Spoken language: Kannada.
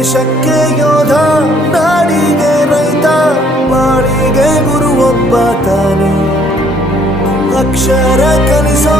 ದೇಶಕ್ಕೆ ಯೋಧ ನಾಡಿಗೆ ರೈತ ಗುರು ಗುರುವೊಬ್ಬ ತಾನೆ ಅಕ್ಷರ ಕಲಿಸೋ